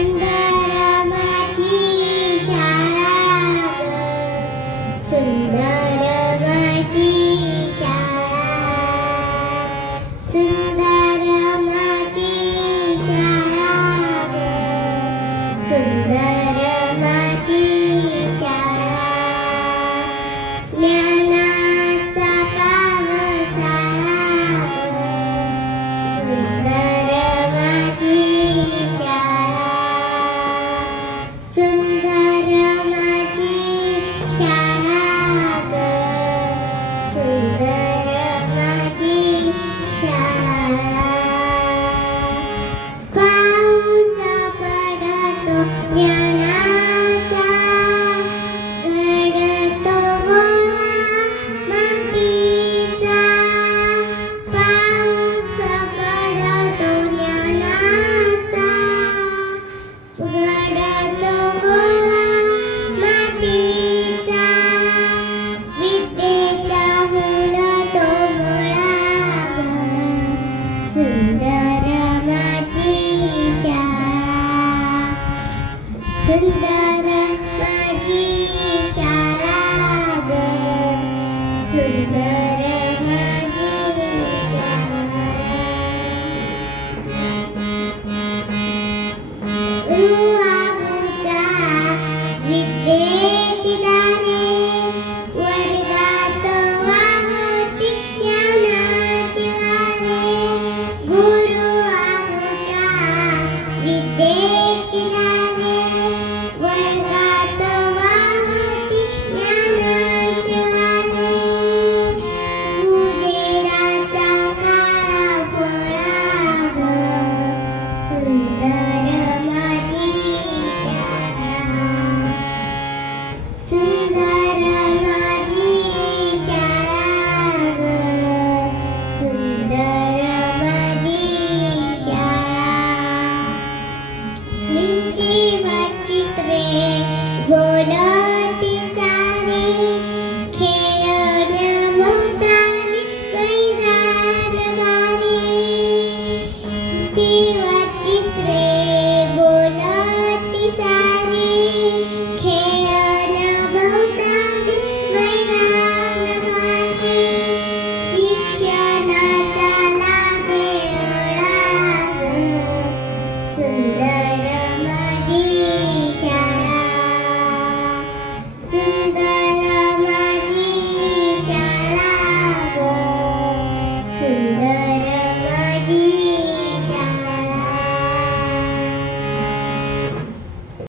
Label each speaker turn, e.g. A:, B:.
A: and 夜 शाळा